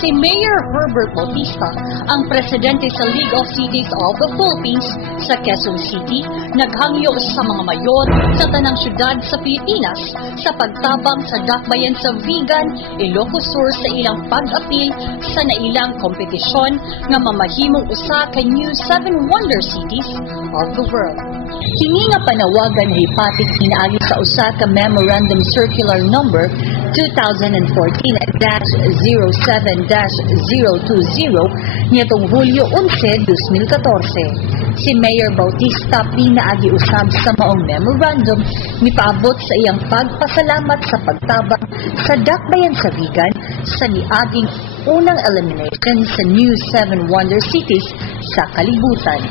Si Mayor Herbert Bautista, ang presidente sa League of Cities of the Philippines sa Quezon City, naghangyo sa mga mayor sa tanang syudad sa Pilipinas sa pagtabang sa dakbayan sa vegan Ilocos Sur sa ilang pag-apil sa nailang kompetisyon nga mamahimong usa ka New 7 Wonder Cities of the World. Kini nga panawagan hipatik pinaagi sa usa ka Memorandum Circular Number 2014-07-020 nitong Hulyo 11, 2014. Si Mayor Bautista pinaagi usab sa maong memorandum nipaabot sa iyang pagpasalamat sa pagtabang sa dakbayan sa vegan sa niaging unang elimination sa New 7 Wonder Cities sa kalibutan.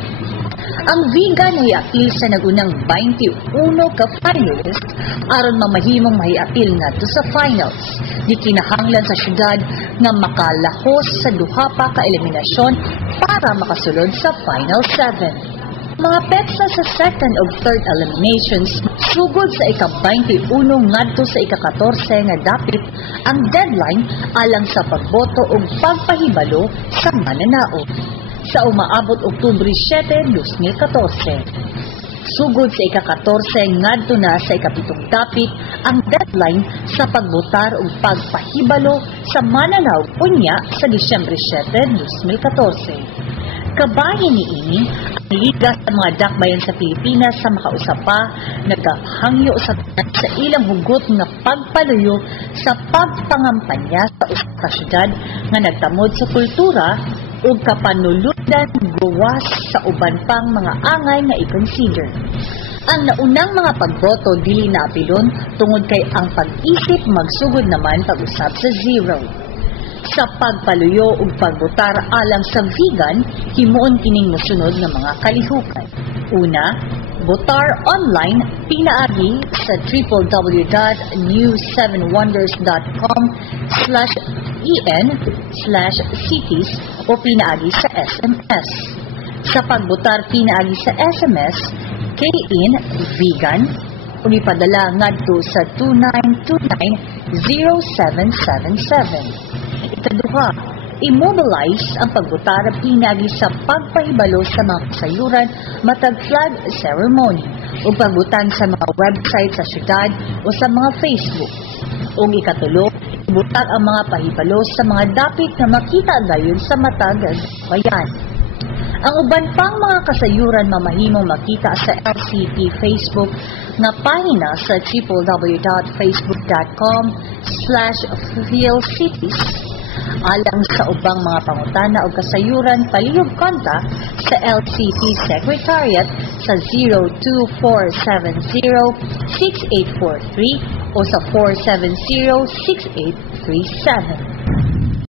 Ang vegan ay apil sa nagunang 21 ka finalist aron mamahimong mahiapil ngadto sa finals. Di kinahanglan sa syudad nga makalahos sa duha pa ka eliminasyon para makasulod sa final 7. Mga petsa sa second o third eliminations sugod sa ika-21 ngadto sa ika-14 nga dapit ang deadline alang sa pagboto ug pagpahibalo sa mananao. Sa umaabot Oktubre 7, 2014. Sugod sa ika-14 ngadto na sa ika-7 dapit ang deadline sa pagbotar ug pagpahibalo sa mananaw unya sa Disyembre 7, 2014. Kabahin niini ang liga sa mga dakbayan sa Pilipinas sa makausap pa nagahangyo sa ilang hugot nga pagpaluyo sa pagpangampanya sa usa ka syudad nga nagtamod sa kultura ug kapanuludan gawas sa uban pang mga angay nga i-consider. Ang naunang mga pagboto dili na apilon tungod kay ang pag-isip magsugod naman pag-usab sa zero. Sa pagpaluyo ug pagbotar alang sa vegan, himuon kining mosunod nga mga kalihukan. Una, botar online pinaagi sa www.new7wonders.com/en/cities o pinaagi sa SMS. Sa pagbotar pinaagi sa SMS, kay-in vegan ug ipadala ngadto sa 2929-0777. Ikaduha, immobilize ang pagbotar pinagi sa pagpahibalo sa mga kasayuran matag flag ceremony o pagbutang sa mga website sa syudad o sa mga Facebook. O ikatulo, ibutang ang mga pahibalo sa mga dapit na makita dayon sa matag bayan. Ang uban pang mga kasayuran mamahimong makita sa LCP Facebook na pahina sa www.facebook.com/feelcities. Alang sa ubang mga pangutana o kasayuran, palihog konta sa LCP Secretariat sa 02470-6843 o sa 470-6837.